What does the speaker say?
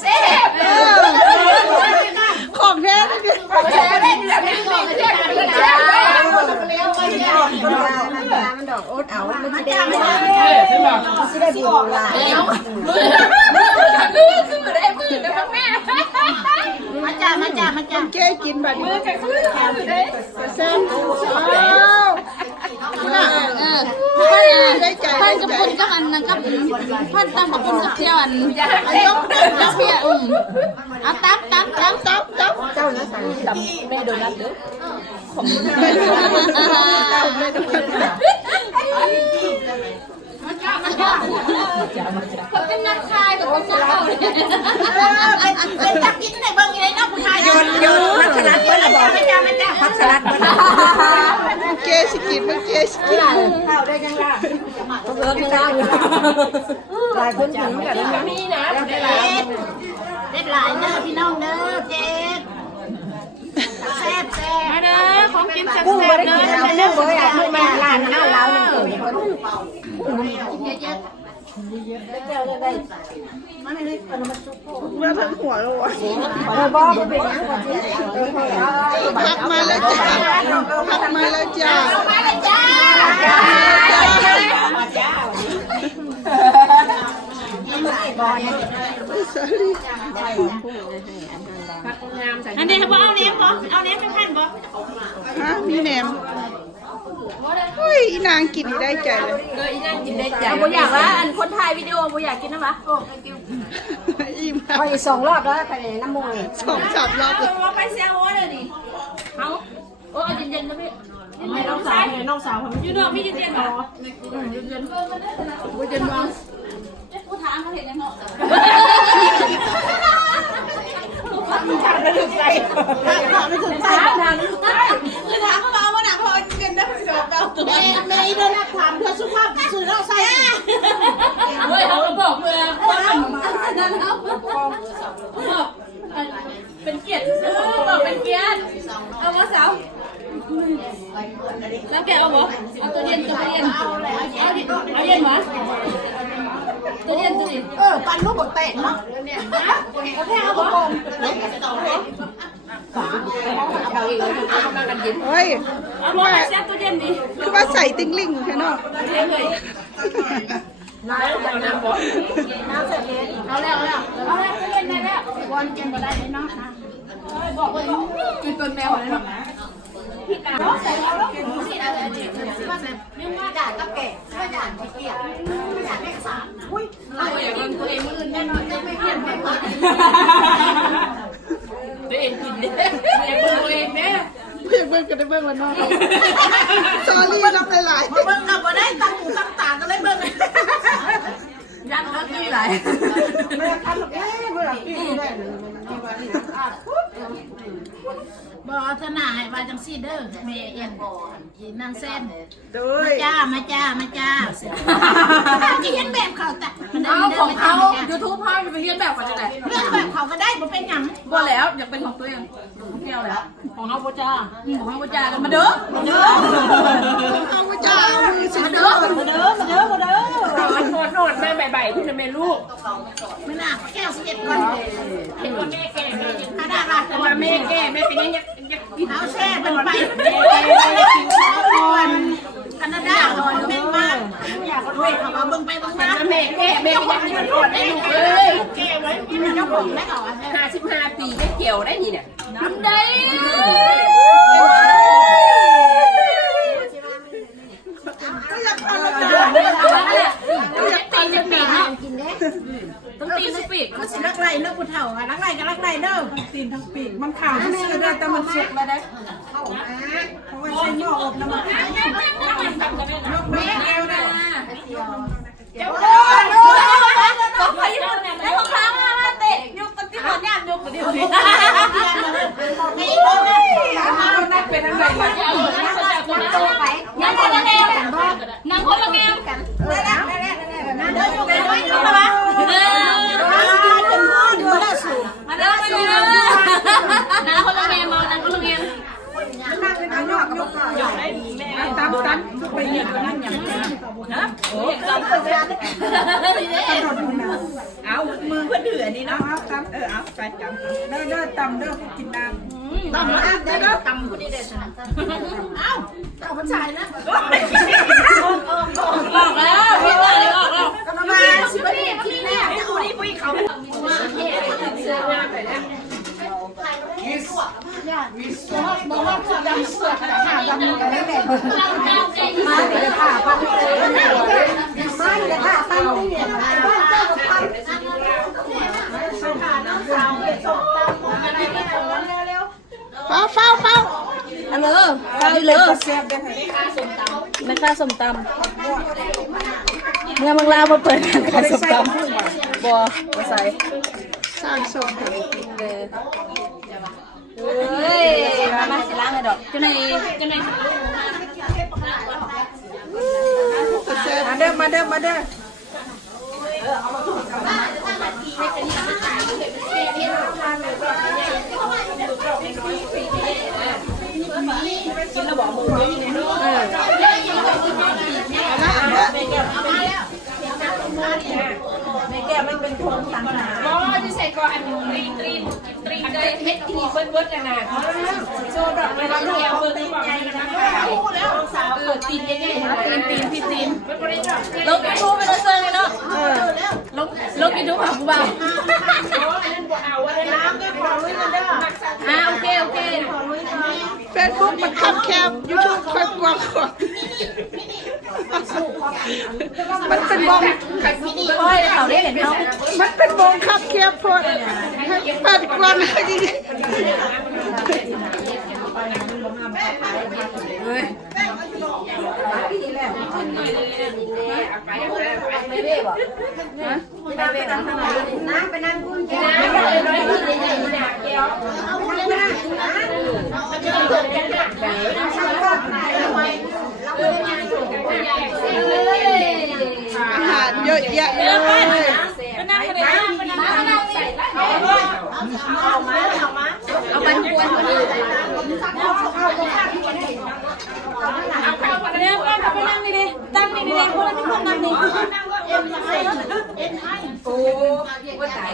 แซ่บของแท้ของแท้ได้เดือนนี้ของแท้เลยนะมันดอกโอ๊ตเอามันจะได้ ใช่ไหม จะได้บุญหลาย คือได้มือนะแม่มาจ้าเก้กินแบบ มือจะคือได้ แซ่บได้ใจ พันกับคนกับอันนั้นกับพันตั้งกับคนกับเที่ยวอันต้องเพียเอาตับ เจ้านะสั่ง แม่โดนัทเด้อ เขาเป็นนักชายกับคนนักเอาเลย เป็นจักกินในเบิ้งยังไงน้องผู้ชายโยนพัชรัตน์เปิ้ลบอกพัชรัตน์เปิ้ล เก้สิกินมันเก้สิกิน ข้าวได้ยังล่ะต้องเลิกไม่ได้หลายคนถึงกันแล้ว มีนะเด็ดหลายเด้อพี่น้องเด้อเจ็ดแซ่บมาเด้อของกินแซ่บ กุ้งไม่ได้ เด้ กิน อ แล้วกุ้งไม่ได้กินมาร้านข้าวเราเนี่ยเกิดเนี่ยมาทั้งหัวแล้ววะ บอกเป็นยังก่อนที่ พักมาแล้วจ้าพักมาแล้วจ้า มาเลยจ้า อันนี้เขาบอกเอาเนี้ยบ่เอาเนี้ยไปพันบ่ ฮะมีแหนมเฮ้ยอีนางกินได้ใจเลย บ่อยากว่าอันคนถ่ายวิดีโอบ่อยากกินนะวะ อิ่ม พออีก2 รอบแล้วไปน้ำมูก 2-3 รอบเลย ว่าไปเซียโอ้เลยดิเอาโอ้เอาเย็นๆนะพี่น้องสาวอยู่ดอกพี่เย็นๆหรอเย็นๆบ่เย็นบ่ผู้ถามเขาเห็นยังเนาะคือถามเขามาว่าหนักพอเย็นได้สิเราแม่เดินถามเพื่อสุภาพสื่อเราใส่ เฮ้ยเขาบอกเมื่อนั้นเขาบอกเป็นเกียรติบอกเป็นเกียรติเอาวะสาวแล้วแกเอาบ่เอาตัวเย็นเอาเย็นหรอตัวเย็นตัวนี้ ปันลูกบดเตะเนาะ เอาแค่เอาบ่ เฮ้ย เอาบ่มาแซ่ตัวเย็นดิ คือว่าใส่ติ้งลิงแค่นอก เอาแล้วตัวเย็นได้แล้ว วันกินมาได้เนาะ บอกว่ากินตัวแมวเลยนะ ใส่แล้วนี่อะไรนี่มาด่ากับแก่ไม่ด่ากับเกียร์ไม่ด่าเลข3อุ้ยเราอยากกินตัวเองมื้ออื่นแน่นอนจะไม่เปลี่ยนแปลง ตัวเองกินเนี่ยอยากตัวเองแม่ เพื่อนเบิ่งกันได้เบิ่งแล้วเนาะสอรี่น้ำหลาย เบิ่งเราก็ได้ตั้งหูตั้งตาก็เลยเบิ่ง ยันก็คือหลาย บ่ธนาให้ว่าจังซี่เด้อแม่เอียนอีนางเส้น ๆด้วย มาจ้าที่เห็นแบบเขาแต่ เอาของเขาYouTube พ่อจะไปเรียนแบบกันจะไหน เรื่องแบบเขาก็ได้บ่เป็นหยัง บ่แล้วอยากเป็นของตัวเองเที่ยวแล้วของเขาโบจ้าของเขาโบจ้ากันมาเด้อ เอาไว้จ้าเอามือสิ มาเด้อ โนดแม่ใบพี่นะแม่ลูก ไม่น่าแก้ว11ก่อน เห็นว่าแม่แก่แม่ยัง ถ้าได้รา แต่ว่าแม่แก่แม่เป็นยังกิน เอาแช่มันไปแคนาดาโดนเป็นมากอยากด้วยเขามาเบิ่งไปเบิ่งมา แม่แก่แม่ก็ยังยืนโดดได้ลูกเอ้ยแก่ไว้ เจ้าของได้เหรอ 55 ปีได้เกี่ยวได้นี่เนี่ย ทำได้ตีจะปีกเนาะต้องตีจะปีก ก็สิรักไรเนาะผู้เฒ่ารักไรก็รักไรเด้อ ตีนทั้งปีกมันขาวที่ซื้อได้แต่มันสุกแล้วได้เพราะว่าใช้หม้ออบน้ำมันแม่แก้วได้ ก็พยุงเนี่ยแล้วครั้งมาเตะยุกตันที่หัวย่างยุกเดียวนี่ นักเป็นอะไรมา นั่งคนละแนวนั่งคนละแนวกันมาเด้อยุกเลยว่ายุกละวะมาเด้อมาเด้อนั่งคนละแนวนั่งคนละแนว นั่งเป็นข้างนอกยกก่อน ตั้มไปเหยียบนั่นอย่างนี้ ฮะโอ้ ห็นกัน เอามือเพื่อนถืออันนี้เนาะ เอาต เอาไปจับ ำเด้อตำเด้อกินน้ำ ตำแล้ว ได้ก็ตำผู้ดีเด็ดนะเอาผู้ชายนะ ออกแล้วพี่ตาเลยออกแล้ว กำลังมาสิบนาทีแน่จะเอานี่ผู้หญิงเขาบอกว่าผู้ดำเสือกหาดำมือแล้วแม่มาเลยค่ะฟังเลยมาเลยค่ะฟังนี่เนี่ยบ้านเจ้าก็ทำน้องสาวไปส่งตามมองอะไรไม่เอาเร็ว เฝ้าเฝ้าเฝ้า อันเลอไปเลย แซ่บได้ไหม แม่ค้าส้มตำเมื่อมังลาวมาเปิดร้านขายส้มตำบ่มาใส่ สร้างส่งค่ะ เฮ้ยมาสิล้างเลยดอกเจ้าไหนเจ้าไหน มาเด้อมาเด้อมาเด้อ บ่จะใส่ก่อนอันตรีเลยเม็ดที่นี่เบิ้ลกันนะโซดอกไปแล้วเดียวเบิ้ลได้บอกนะคะตีนใหญ่ๆตีนพี่ตีนลงยูทูบไปแล้วเซิร์เลยเนาะลงยูทูบหาผู้บ่าวโอเค เฟซบุ๊กมันคับแคบยูทูบค่อยกว้างกว่ามันเป็นวง ค่อยเขาได้เห็นเขา มันเป็นวงคับแคบพอดเปิดกว้างจริง น้ำไปนั่งกุ้งแก้วอาหารเยอะแยะเลย เอาไปทุกวันวันนี้เนี่ยป้าขับไปนั่งนี่ดิตั้งนี่ดิคนละที่คนนั่งนี่โอ้ว่าตาย